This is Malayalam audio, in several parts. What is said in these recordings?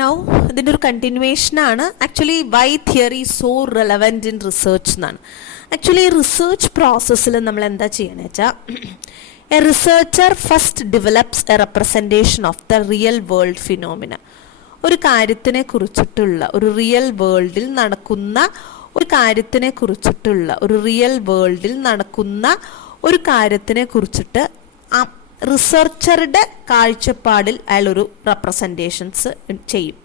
നൗ ഇതിൻ്റെ ഒരു കണ്ടിന്യൂവേഷനാണ് actually why theory so relevant in research എന്നാണ്. ആക്ച്വലി റിസർച്ച് പ്രോസസ്സിൽ നമ്മൾ എന്താ ചെയ്യണമെന്ന് വെച്ചാൽ a researcher first develops a representation of the real world phenomena. ഒരു കാര്യത്തിനെ കുറിച്ചിട്ടുള്ള ഒരു റിയൽ വേൾഡിൽ നടക്കുന്ന ഒരു കാര്യത്തിനെ കുറിച്ചിട്ടുള്ള ഒരു റിയൽ വേൾഡിൽ നടക്കുന്ന ഒരു കാര്യത്തിനെ കുറിച്ചിട്ട് ആ റിസർച്ചറുടെ കാഴ്ചപ്പാടിൽ അയാളൊരു റെപ്രസെൻറ്റേഷൻസ് ചെയ്യും,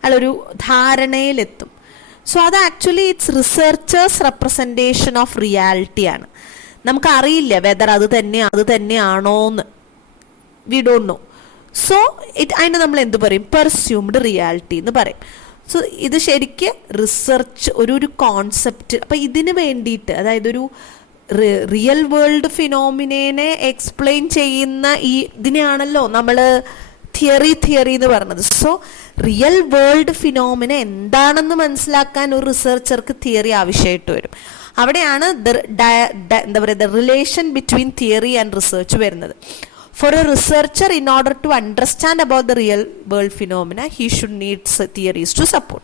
അയാളൊരു ധാരണയിലെത്തും. സോ അത് actually it's researchers representation of റിയാലിറ്റിയാണ്. നമുക്കറിയില്ല വെദർ അത് തന്നെയാണോ എന്ന്, വി ഡോണ്ട് നോ. സോ അതിന് നമ്മൾ എന്ത് പറയും? പെർസ്യൂംഡ് റിയാലിറ്റി എന്ന് പറയും. സോ ഇത് ശരിക്ക് റിസർച്ച് ഒരു കോൺസെപ്റ്റ്. അപ്പം ഇതിന് വേണ്ടിയിട്ട്, അതായത് ഒരു റിയൽ വേൾഡ് ഫിനോമിനെ എക്സ്പ്ലെയിൻ ചെയ്യുന്ന ഇതിനെയാണല്ലോ നമ്മൾ തിയറി എന്ന് പറയുന്നത്. സോ റിയൽ വേൾഡ് ഫിനോമിന എന്താണെന്ന് മനസ്സിലാക്കാൻ ഒരു റിസർച്ചർക്ക് തിയറി ആവശ്യമായിട്ട് വരും. അവിടെയാണ് എന്താ പറയുക, the relation between theory and research വരുന്നത്. For a researcher, in order to understand about the real world phenomena, he should need theories to support.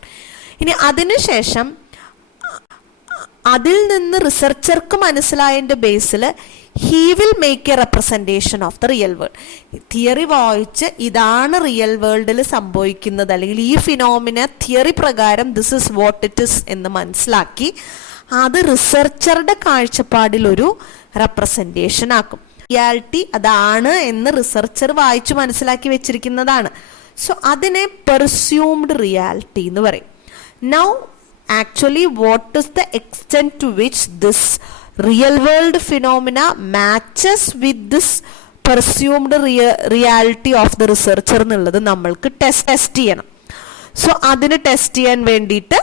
ഇനി അതിനുശേഷം അതിൽ നിന്ന് റിസർച്ചർക്ക് മനസ്സിലായതിൻ്റെ ബേസിൽ he will make a representation of the real world. Theory വായിച്ച് ഇതാണ് റിയൽ വേൾഡിൽ സംഭവിക്കുന്നത്, അല്ലെങ്കിൽ ഈ ഫിനോമിന തിയറി പ്രകാരം this is what it is എന്ന് മനസ്സിലാക്കി അത് റിസർച്ചറുടെ കാഴ്ചപ്പാടിൽ ഒരു റെപ്രസെൻറ്റേഷൻ ആക്കും. റിയാലിറ്റി അതാണ് എന്ന് റിസർച്ചർ വായിച്ചു മനസ്സിലാക്കി വെച്ചിരിക്കുന്നതാണ്. സോ അതിനെ പെർസ്യൂംഡ് റിയാലിറ്റി എന്ന് പറയും. Now actually what is the extent to which this real world phenomena matches with this presumed reality of the researcher എന്നുള്ളത് നമ്മൾക്ക് ടെസ്റ്റ് ചെയ്യണം. സോ അതിന് ടെസ്റ്റ് ചെയ്യാൻ വേണ്ടിയിട്ട്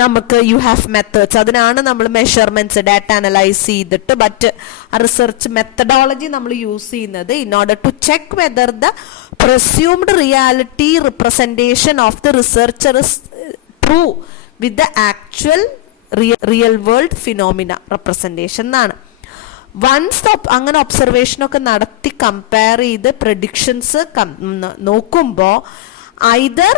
നമുക്ക് യു ഹാവ് മെത്തേഡ്സ്. അതിനാണ് നമ്മൾ മെഷർമെന്റ്സ്, ഡാറ്റ അനലൈസ് ചെയ്തിട്ട് മറ്റ് റിസർച്ച് മെത്തഡോളജി നമ്മൾ യൂസ് ചെയ്യുന്നത് in order to check whether the presumed reality representation of the researcher is true with the actual real world phenomena representation എന്നാണ്. വൺസ് അങ്ങനെ ഒബ്സർവേഷനൊക്കെ നടത്തി കമ്പയർ ചെയ്ത് പ്രഡിക്ഷൻസ് നോക്കുമ്പോൾ either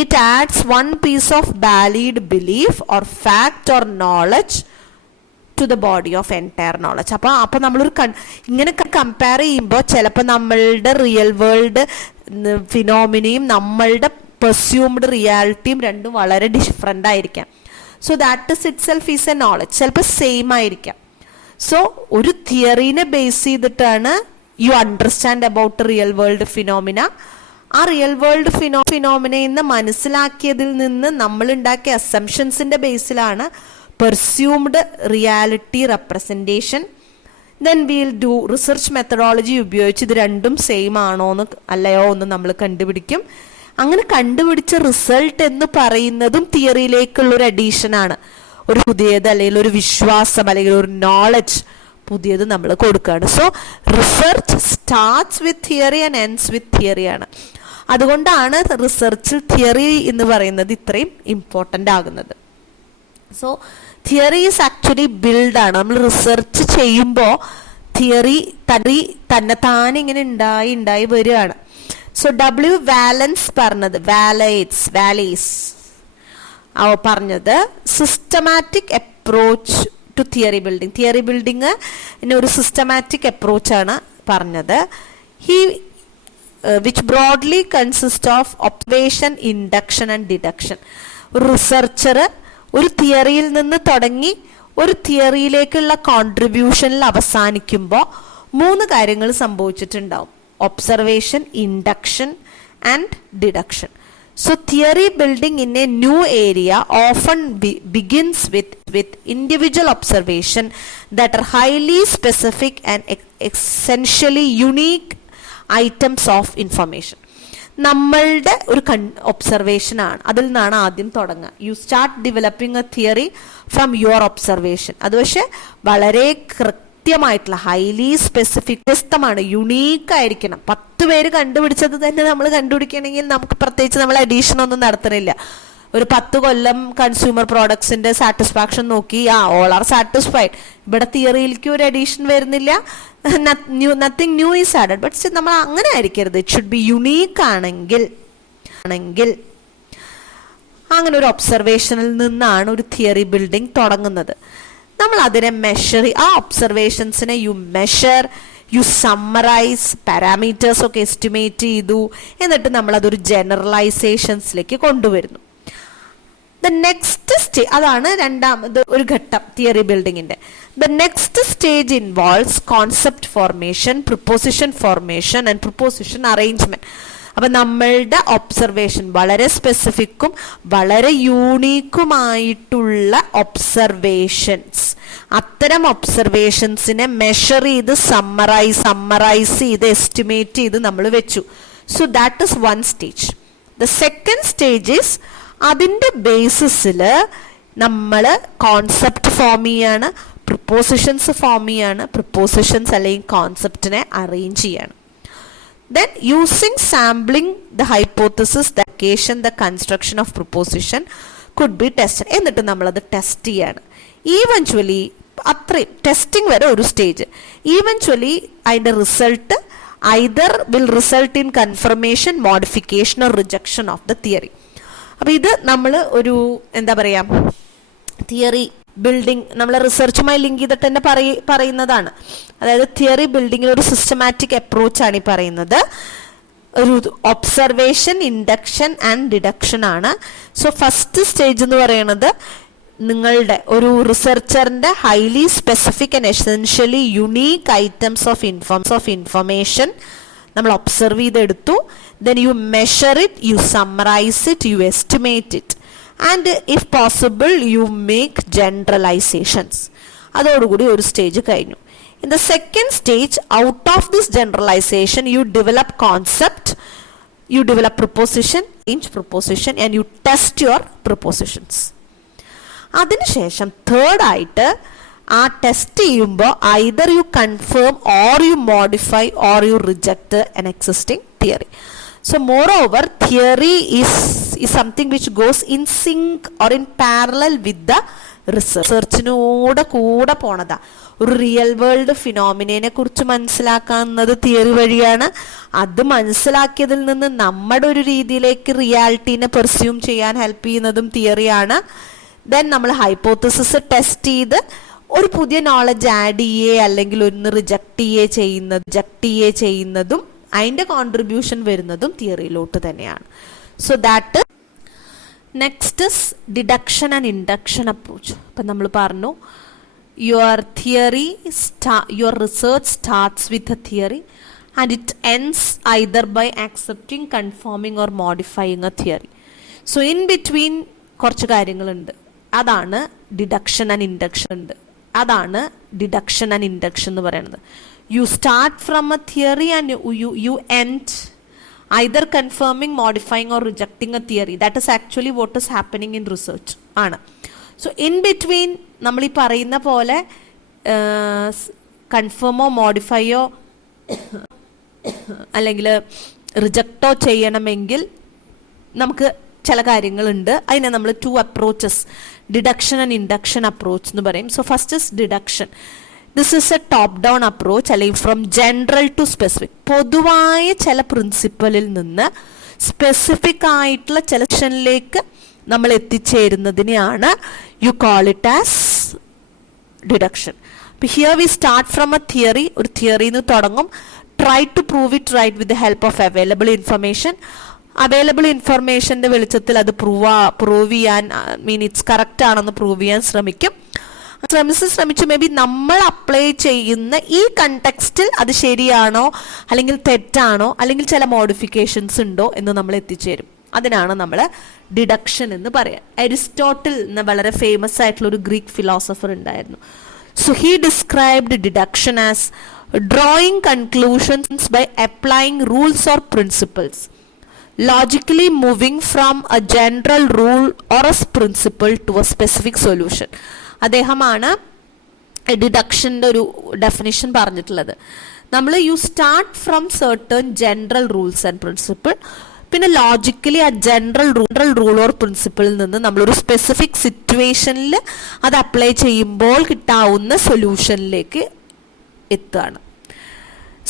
it adds one piece of valid belief or fact or knowledge to the body of entire knowledge. അപ്പോൾ നമ്മളൊരു ഇങ്ങനെ കമ്പയർ ചെയ്യുമ്പോൾ ചിലപ്പോൾ നമ്മളുടെ റിയൽ വേൾഡ് ഫിനോമിനയും നമ്മളുടെ പെർസ്യൂംഡ് റിയാലിറ്റിയും രണ്ടും വളരെ ഡിഫറെൻ്റ് ആയിരിക്കാം. So that is itself is a knowledge. ചിലപ്പോൾ സെയിം ആയിരിക്കാം. സോ ഒരു തിയറീനെ ബേസ് ചെയ്തിട്ടാണ് you understand about real world phenomena. ആ റിയൽ വേൾഡ് ഫിനോമിനയിൽ നിന്ന് മനസ്സിലാക്കിയതിൽ നിന്ന് നമ്മൾ ഉണ്ടാക്കിയ അസംഷൻസിൻ്റെ ബേസിലാണ് presumed reality representation. Then will do research methodology ഉപയോഗിച്ച് ഇത് രണ്ടും സെയിം ആണോ എന്ന് അല്ലയോ എന്ന് നമ്മൾ കണ്ടുപിടിക്കും. അങ്ങനെ കണ്ടുപിടിച്ച റിസൾട്ട് എന്ന് പറയുന്നതും തിയറിയിലേക്കുള്ളൊരു അഡീഷനാണ്. ഒരു പുതിയത് അല്ലെങ്കിൽ ഒരു വിശ്വാസം അല്ലെങ്കിൽ ഒരു നോളജ് പുതിയത് നമ്മൾ കൊടുക്കുകയാണ്. So research starts with theory and ends with theory ആണ്. അതുകൊണ്ടാണ് റിസർച്ചിൽ തിയറി എന്ന് പറയുന്നത് ഇത്രയും ഇമ്പോർട്ടൻ്റ് ആകുന്നത്. സോ തിയറി ഈസ് ആക്ച്വലി ബിൽഡാണ്. നമ്മൾ റിസർച്ച് ചെയ്യുമ്പോൾ തിയറി തന്നെത്താനെ ഇങ്ങനെ ഉണ്ടായി വരികയാണ്. സോ ഡബ്ല്യു വാലൻസ് പറഞ്ഞത് പറഞ്ഞത് systematic approach to theory building. Theory building ഒരു സിസ്റ്റമാറ്റിക് അപ്രോച്ചാണ് പറഞ്ഞത്. which broadly consist of observation, induction and deduction. ഒരു റിസർച്ചർ ഒരു തിയറിയിൽ നിന്ന് തുടങ്ങി ഒരു തിയറിയിലേക്കുള്ള കോൺട്രിബ്യൂഷനിൽ അവസാനിക്കുമ്പോൾ 3 കാര്യങ്ങൾ സംഭവിച്ചിട്ടുണ്ടാവും: observation, induction and deduction. So theory building in a new area often begins with individual observation that are highly specific and essentially unique items of information. നമ്മളുടെ ഒരു ഒബ്സർവേഷൻ ആണ്, അതിൽ നിന്നാണ് ആദ്യം തുടങ്ങുക. You start developing A theory from your observation. അത് പക്ഷെ വളരെ കൃത്യമായിട്ടുള്ള ഹൈലി സ്പെസിഫിക്, വ്യത്യസ്തമാണ്, യുണീക്ക് ആയിരിക്കണം. 10 പേര് കണ്ടുപിടിച്ചത് തന്നെ നമ്മൾ കണ്ടുപിടിക്കണമെങ്കിൽ നമുക്ക് പ്രത്യേകിച്ച് നമ്മൾ അഡീഷൻ ഒന്നും നടത്തണില്ല. ഒരു 10 കൊല്ലം കൺസ്യൂമർ പ്രോഡക്ട്സിന്റെ സാറ്റിസ്ഫാക്ഷൻ നോക്കി ഓൾ ആർ സാറ്റിസ്ഫൈഡ്. ഇവിടെ തിയറിയിലേക്ക് ഒരു അഡീഷൻ വരുന്നില്ല, nothing new is added. But നമ്മൾ അങ്ങനെ ആയിരിക്കരുത്. ഇറ്റ് ഷുഡ് ബി യുണീക്ക് ആണെങ്കിൽ അങ്ങനെ ഒരു ഒബ്സർവേഷനിൽ നിന്നാണ് ഒരു തിയറി ബിൽഡിംഗ് തുടങ്ങുന്നത്. നമ്മൾ അതിനെ ആ ഒബ്സർവേഷൻസിനെ you measure, you summarise, parameters ഒക്കെ എസ്റ്റിമേറ്റ് ചെയ്തു, എന്നിട്ട് നമ്മൾ അതൊരു ജനറലൈസേഷൻസിലേക്ക് കൊണ്ടുവരുന്നു. ദ നെക്സ്റ്റ് സ്റ്റേജ്, അതാണ് രണ്ടാമത് ഒരു ഘട്ടം തിയറി ബിൽഡിങ്ങിന്റെ. The next stage involves concept formation, preposition formation and preposition arrangement. അപ്പൊ നമ്മളുടെ ഒബ്സർവേഷൻ വളരെ സ്പെസിഫിക്കും വളരെ യൂണീക്കുമായിട്ടുള്ള ഒബ്സർവേഷൻസ്, അത്തരം ഒബ്സർവേഷൻസിനെ മെഷർ ചെയ്ത് സമ്മറൈസ് ചെയ്ത് എസ്റ്റിമേറ്റ് ചെയ്ത് നമ്മൾ വെച്ചു. So that is one stage. The second stage is അതിൻ്റെ ബേസിസിൽ നമ്മൾ കോൺസെപ്റ്റ് ഫോം ചെയ്യാണ്, പ്രിപ്പോസിഷൻസ് ഫോം ചെയ്യാണ്, പ്രിപ്പോസിഷൻസ് അല്ലെങ്കിൽ കോൺസെപ്റ്റിനെ അറേഞ്ച് ചെയ്യാണ്. Then using sampling the hypothesis, the occasion, the construction of proposition could be tested. എന്നിട്ട് നമ്മളത് ടെസ്റ്റ് ചെയ്യാണ്. ഈവൻച്വലി അത്രയും ടെസ്റ്റിംഗ് വരെ ഒരു സ്റ്റേജ്. ഈവൻച്വലി അതിൻ്റെ result either will result in confirmation, modification or rejection of the theory. അപ്പോൾ ഇത് നമ്മൾ ഒരു എന്താ പറയുക തിയറി ബിൽഡിംഗ് നമ്മൾ റിസർച്ചുമായി ലിങ്ക് ചെയ്തിട്ട് തന്നെ പറയുന്നതാണ്. അതായത് തിയറി ബിൽഡിങ്ങിൽ ഒരു സിസ്റ്റമാറ്റിക് അപ്രോച്ചാണ് ഈ പറയുന്നത്. ഒരു ഒബ്സർവേഷൻ, ഇൻഡക്ഷൻ ആൻഡ് ഡിഡക്ഷൻ ആണ്. സോ ഫസ്റ്റ് സ്റ്റേജ് എന്ന് പറയുന്നത് നിങ്ങളുടെ ഒരു റിസർച്ചറിന്റെ highly specific and essentially unique items of information നമ്മൾ ഒബ്സർവ് ചെയ്തെടുത്തു. Then you measure it, you summarise it, you estimate it, and if possible you make generalizations. അതോടുകൂടി ഒരു സ്റ്റേജ് കഴിഞ്ഞു. In the second stage, out of this generalization you develop concept, you develop proposition, and you test your propositions. അതിനുശേഷം തേർഡ് ആയിട്ട് ആ ടെസ്റ്റ് ചെയ്യുമ്പോൾ either you confirm or you modify or you reject an existing theory. So moreover, theory is something which goes in sync or in parallel with the റിസർച്ചിനോടെ കൂടെ പോണതാ. ഒരു റിയൽ വേൾഡ് ഫിനോമിനെ കുറിച്ച് മനസ്സിലാക്കുന്നത് തിയറി വഴിയാണ്. അത് മനസ്സിലാക്കിയതിൽ നിന്ന് നമ്മുടെ ഒരു രീതിയിലേക്ക് റിയാലിറ്റീനെ പെർസ്യൂം ചെയ്യാൻ ഹെൽപ്പ് ചെയ്യുന്നതും തിയറിയാണ്. ദെൻ നമ്മൾ ഹൈപ്പോത്തസിസ് ടെസ്റ്റ് ചെയ്ത് ഒരു പുതിയ നോളജ് ആഡ് ചെയ്യേ അല്ലെങ്കിൽ ഒന്ന് റിജക്ട് ചെയ്യേ ചെയ്യുന്നതും അതിൻ്റെ കോൺട്രിബ്യൂഷൻ വരുന്നതും തിയറിയിലോട്ട് തന്നെയാണ്. So that next is deduction and induction approach. അപ്പം നമ്മൾ പറഞ്ഞു your research starts with a theory and it ends either by accepting, confirming or modifying a theory. So in between കുറച്ച് കാര്യങ്ങളുണ്ട്. അതാണ് ഡിഡക്ഷൻ ആൻഡ് ഇൻഡക്ഷൻ എന്ന് പറയുന്നത്. You start from a theory and you end either confirming, modifying or rejecting a theory. That is actually what is happening in research ആണ്. So in between നമ്മൾ ഈ പറയുന്ന പോലെ കൺഫേമോ മോഡിഫൈയോ അല്ലെങ്കിൽ റിജക്റ്റോ ചെയ്യണമെങ്കിൽ നമുക്ക് ചില കാര്യങ്ങളുണ്ട്. അതിനെ നമ്മൾ 2 approaches, deduction and induction approach എന്ന് പറയും. So first is deduction. This is a top down approach, അല്ലെങ്കിൽ ഫ്രം ജനറൽ ടു സ്പെസിഫിക്. പൊതുവായ ചില പ്രിൻസിപ്പലിൽ നിന്ന് സ്പെസിഫിക് ആയിട്ടുള്ള ചില സെക്ഷനിലേക്ക് നമ്മൾ എത്തിച്ചേരുന്നതിനെയാണ് you call it as deduction. അപ്പോൾ here we start from a theory. ഒരു തിയറിയിൽ നിന്ന് തുടങ്ങും. Try to prove it right with the help of available information. Available ഇൻഫർമേഷൻ്റെ വെളിച്ചത്തിൽ അത് പ്രൂവ് ചെയ്യാൻ ഇറ്റ്സ് കറക്റ്റ് ആണെന്ന് പ്രൂവ് ചെയ്യാൻ ശ്രമിച്ചു മേ ബി നമ്മൾ അപ്ലൈ ചെയ്യുന്ന ഈ കണ്ടെക്സ്റ്റിൽ അത് ശരിയാണോ അല്ലെങ്കിൽ തെറ്റാണോ അല്ലെങ്കിൽ ചില മോഡിഫിക്കേഷൻസ് ഉണ്ടോ എന്ന് നമ്മൾ എത്തിച്ചേരും. അതിനാണ് നമ്മൾ ഡിഡക്ഷൻ എന്ന് പറയാം. അരിസ്റ്റോട്ടിൽ എന്ന വളരെ ഫേമസ് ആയിട്ടുള്ള ഒരു ഗ്രീക്ക് ഫിലോസഫർ ഉണ്ടായിരുന്നു. So he described deduction as drawing conclusions by applying rules or principles, logically moving from a general rule or a principle to a specific solution. അദ്ദേഹമാണ് ഡിഡക്ഷൻ്റെ ഒരു ഡെഫിനിഷൻ പറഞ്ഞിട്ടുള്ളത്. നമ്മൾ you start from certain general rules and principle, പിന്നെ ലോജിക്കലി ആ ജനറൽ റൂൾ ഓർ പ്രിൻസിപ്പിളിൽ നിന്ന് നമ്മളൊരു സ്പെസിഫിക് സിറ്റുവേഷനിൽ അത് അപ്ലൈ ചെയ്യുമ്പോൾ കിട്ടാവുന്ന സൊല്യൂഷനിലേക്ക് എത്തുകയാണ്.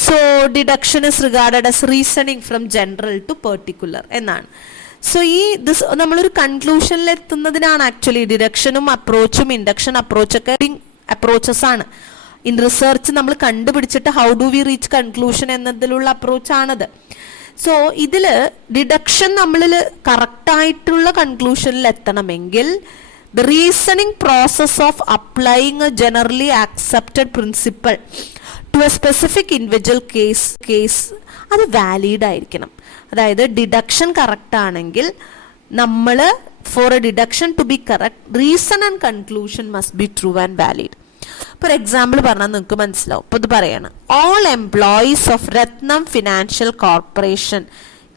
So deduction is regarded as reasoning from general to particular എന്നാണ്. സോ നമ്മളൊരു കൺക്ലൂഷനിൽ എത്തുന്നതിനാണ് ആക്ച്വലി ഡിഡക്ഷനും അപ്രോച്ചും ഇൻഡക്ഷൻ അപ്രോച്ചൊക്കെ അപ്രോച്ചസ് ആണ്. ഇൻ റിസർച്ച് നമ്മൾ കണ്ടുപിടിച്ചിട്ട് how do we reach conclusion എന്നതിലുള്ള അപ്രോച്ചാണത്. സോ ഇതിൽ ഡിഡക്ഷൻ നമ്മളിൽ കറക്റ്റായിട്ടുള്ള കൺക്ലൂഷനിൽ എത്തണമെങ്കിൽ the reasoning process of applying a generally accepted principle to a specific individual case അത് വാലിഡ് ആയിരിക്കണം. അതായത് ഡിഡക്ഷൻ കറക്റ്റ് ആണെങ്കിൽ നമ്മൾ for a deduction to be correct reason and conclusion must be true and valid. For example പറഞ്ഞാൽ നിങ്ങൾക്ക് മനസ്സിലാവും. ഇപ്പോൾ ഇത് പറയാണ്, all employees of Ratnam financial corporation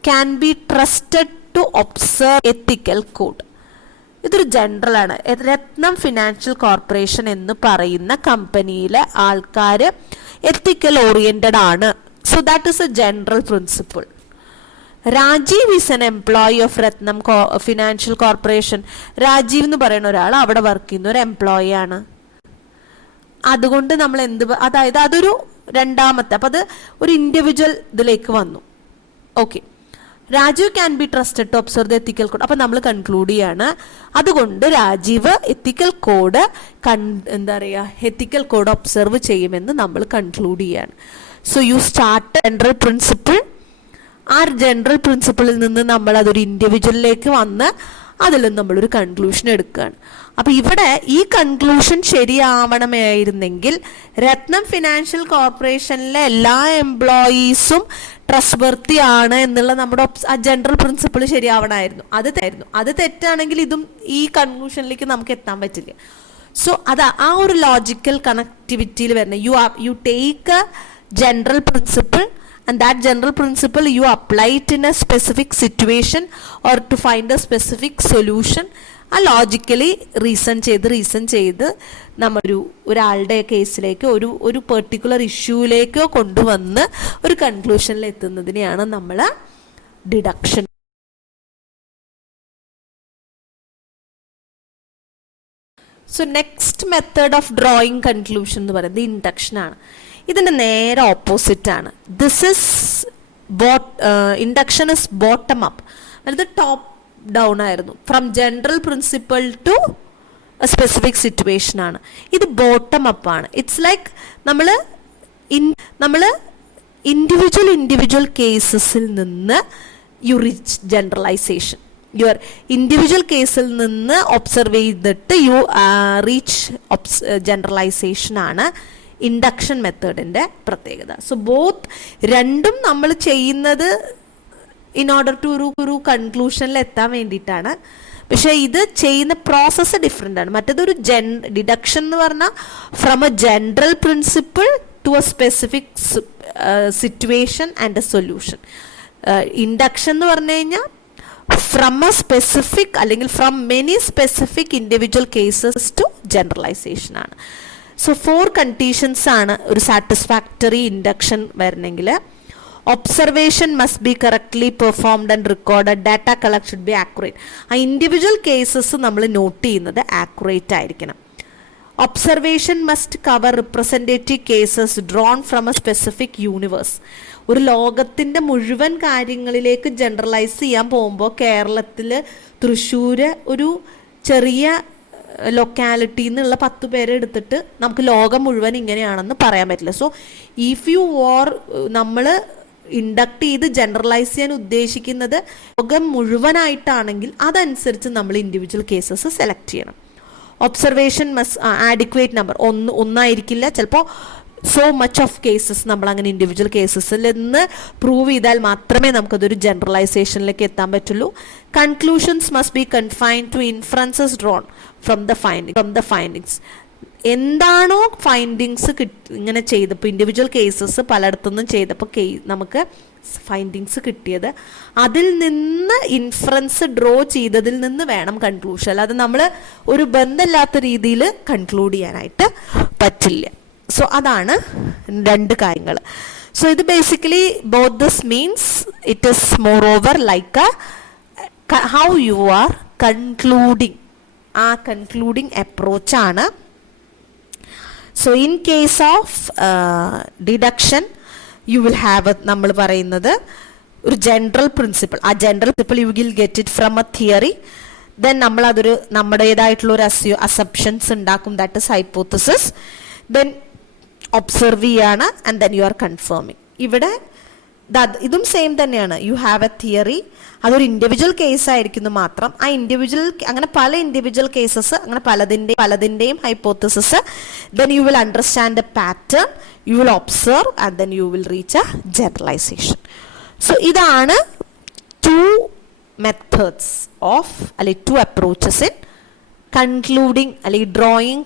can be trusted to observe ethical code. ഇതൊരു ജനറൽ ആണ്. രത്നം ഫിനാൻഷ്യൽ കോർപ്പറേഷൻ എന്ന് പറയുന്ന കമ്പനിയിലെ ആൾക്കാർ എത്തിക്കൽ ഓറിയന്റഡ് ആണ്. So that is a general principle. Rajeev is an employee of Ratnam financial corporation. Rajeev എന്ന് പറയുന്ന ഒരാൾ അവിടെ വർക്ക് ചെയ്യുന്ന ഒരു എംപ്ലോയി ആണ്. അതുകൊണ്ട് നമ്മൾ അതായത് അതൊരു രണ്ടാമത്തെ, അപ്പം അത് ഒരു ഇൻഡിവിജ്വൽ ഇതിലേക്ക് വന്നു. Okay, Rajeev can be trusted to observe the ethical code. അപ്പം നമ്മൾ കൺക്ലൂഡ് ചെയ്യാണ് അതുകൊണ്ട് Rajeev ethical code ethical code observe ചെയ്യുമെന്ന് നമ്മൾ കൺക്ലൂഡ് ചെയ്യാണ്. So you start general principle. ആ ജനറൽ പ്രിൻസിപ്പിളിൽ നിന്ന് നമ്മൾ അതൊരു ഇൻഡിവിജ്വലിലേക്ക് വന്ന് അതിലും നമ്മളൊരു കൺക്ലൂഷൻ എടുക്കുകയാണ്. അപ്പം ഇവിടെ ഈ കൺക്ലൂഷൻ ശരിയാവണമായിരുന്നെങ്കിൽ രത്നം ഫിനാൻഷ്യൽ കോർപ്പറേഷനിലെ എല്ലാ എംപ്ലോയീസും ട്രസ്റ്റ് വർത്തി ആണ് എന്നുള്ള നമ്മുടെ ആ ജനറൽ പ്രിൻസിപ്പിൾ ശരിയാവണമായിരുന്നു. അത് തെറ്റാണെങ്കിൽ ഇതും ഈ കൺക്ലൂഷനിലേക്ക് നമുക്ക് എത്താൻ പറ്റില്ല. സോ ആ ഒരു ലോജിക്കൽ കണക്ടിവിറ്റിയിൽ വരുന്ന you take A general principle and that general principle you apply it in a specific situation or to find a specific solution. ആ ലോജിക്കലി റീസൺ ചെയ്ത് നമ്മൾ ഒരാളുടെ കേസിലേക്ക് ഒരു പെർട്ടിക്കുലർ ഇഷ്യൂയിലേക്കോ കൊണ്ടുവന്ന് ഒരു കൺക്ലൂഷനിൽ എത്തുന്നതിനെയാണ് നമ്മൾ deduction. So next method of drawing conclusion എന്ന് പറയുന്നത് ഇൻഡക്ഷൻ ആണ്. ഇതിൻ്റെ നേരെ ഓപ്പോസിറ്റ് ആണ്. ഇൻഡക്ഷൻ ഇസ് ബോട്ടം അപ്പ്, അതായത് ടോപ്പ് ഡൗൺ ആയിരുന്നു. From general principle to a specific situation ആണ്. ഇത് ബോട്ടം അപ്പ് ആണ്. ഇറ്റ്സ് ലൈക്ക് നമ്മൾ ഇൻഡിവിജ്വൽ കേസസിൽ നിന്ന് you reach generalisation. Your individual കേസിൽ നിന്ന് ഒബ്സർവ് ചെയ്തിട്ട് യു റീച്ച് ജനറലൈസേഷൻ ആണ് ഇൻഡക്ഷൻ മെത്തേഡിൻ്റെ പ്രത്യേകത. സോ ബോത്ത് രണ്ടും നമ്മൾ ചെയ്യുന്നത് ഇൻ ഓർഡർ ടു ഒരു കൺക്ലൂഷനിൽ എത്താൻ വേണ്ടിയിട്ടാണ്. പക്ഷേ ഇത് ചെയ്യുന്ന പ്രോസസ്സ് ഡിഫറെൻ്റ് ആണ്. മറ്റേതൊരു ഡിഡക്ഷൻ എന്ന് പറഞ്ഞാൽ from a general principle to a specific situation and a solution. Induction എന്ന് പറഞ്ഞു കഴിഞ്ഞാൽ ഫ്രം എ സ്പെസിഫിക് അല്ലെങ്കിൽ from many specific individual cases to generalisation ആണ്. സോ 4 കണ്ടീഷൻസ് ആണ് ഒരു സാറ്റിസ്ഫാക്ടറി ഇൻഡക്ഷൻ വരണമെങ്കിൽ. Observation must be correctly performed and recorded. Data collect should be accurate. ആ ഇൻഡിവിജ്വൽ കേസസ് നമ്മൾ നോട്ട് ചെയ്യുന്നത് ആക്യുറേറ്റ് ആയിരിക്കണം. Observation must cover representative cases drawn from a specific universe. ഒരു ലോകത്തിൻ്റെ മുഴുവൻ കാര്യങ്ങളിലേക്ക് ജനറലൈസ് ചെയ്യാൻ പോകുമ്പോൾ കേരളത്തിൽ തൃശ്ശൂർ ഒരു ചെറിയ ലൊക്കാലിറ്റിയിൽ നിന്നുള്ള 10 പേരെ എടുത്തിട്ട് നമുക്ക് ലോകം മുഴുവൻ ഇങ്ങനെയാണെന്ന് പറയാൻ പറ്റില്ല. സോ ഇഫ് യു നമ്മൾ ഇൻഡക്ട് ചെയ്ത് ജനറലൈസ് ചെയ്യാൻ ഉദ്ദേശിക്കുന്നത് ലോകം മുഴുവനായിട്ടാണെങ്കിൽ അതനുസരിച്ച് നമ്മൾ ഇൻഡിവിജ്വൽ കേസസ് സെലക്ട് ചെയ്യണം. ഒബ്സർവേഷൻ മസ്റ്റ് ആഡിക്വേറ്റ് നമ്പർ ഒന്നായിരിക്കില്ല, ചിലപ്പോൾ സോ മച്ച് ഓഫ് കേസസ് നമ്മൾ അങ്ങനെ ഇൻഡിവിജ്വൽ കേസസിൽ നിന്ന് പ്രൂവ് ചെയ്താൽ മാത്രമേ നമുക്കതൊരു ജനറലൈസേഷനിലേക്ക് എത്താൻ പറ്റുള്ളൂ. Conclusions must be confined to inferences drawn from the findings. എന്താണോ ഫൈൻഡിങ്സ് ഇങ്ങനെ ചെയ്തപ്പോൾ ഇൻഡിവിജ്വൽ കേസസ് പലയിടത്തുനിന്നും ചെയ്തപ്പോൾ നമുക്ക് ഫൈൻഡിങ്സ് കിട്ടിയത് അതിൽ നിന്ന് ഇൻഫറൻസ് ഡ്രോ ചെയ്തതിൽ നിന്ന് വേണം കൺക്ലൂഷൻ. അല്ലാതെ നമ്മൾ ഒരു ബന്ധമില്ലാത്ത രീതിയിൽ കൺക്ലൂഡ് ചെയ്യാനായിട്ട് പറ്റില്ല. സോ അതാണ് 2 കാര്യങ്ങൾ. സോ ഇത് basically both this means it is more over like how you are concluding. ആ കൺക്ലൂഡിങ് അപ്രോച്ചാണ്. So in case of deduction you will have നമ്മൾ പറയുന്നത് ഒരു ജനറൽ പ്രിൻസിപ്പിൾ, ആ general principle you will get it from a theory, then നമ്മൾ അതൊരു നമ്മുടേതായിട്ടുള്ള ഒരു അസംപ്ഷൻസ് ഉണ്ടാക്കും, that is hypothesis, then observe ചെയ്യാണ്, and then you are confirming. ഇവിടെ ഇതും സെയിം തന്നെയാണ്. യു ഹാവ് എ തിയറി, അതൊരു ഇൻഡിവിജ്വൽ കേസ് ആയിരിക്കുന്നു മാത്രം. ആ ഇൻഡിവിജ്വൽ, അങ്ങനെ പല ഇൻഡിവിജ്വൽ കേസസ്, അങ്ങനെ പലതിൻ്റെയും hypothesis, then you will understand a pattern, you will observe, and then you will reach a generalisation. So ഇതാണ് 2 methods of, അല്ലെങ്കിൽ 2 approaches in concluding, അല്ലെങ്കിൽ drawing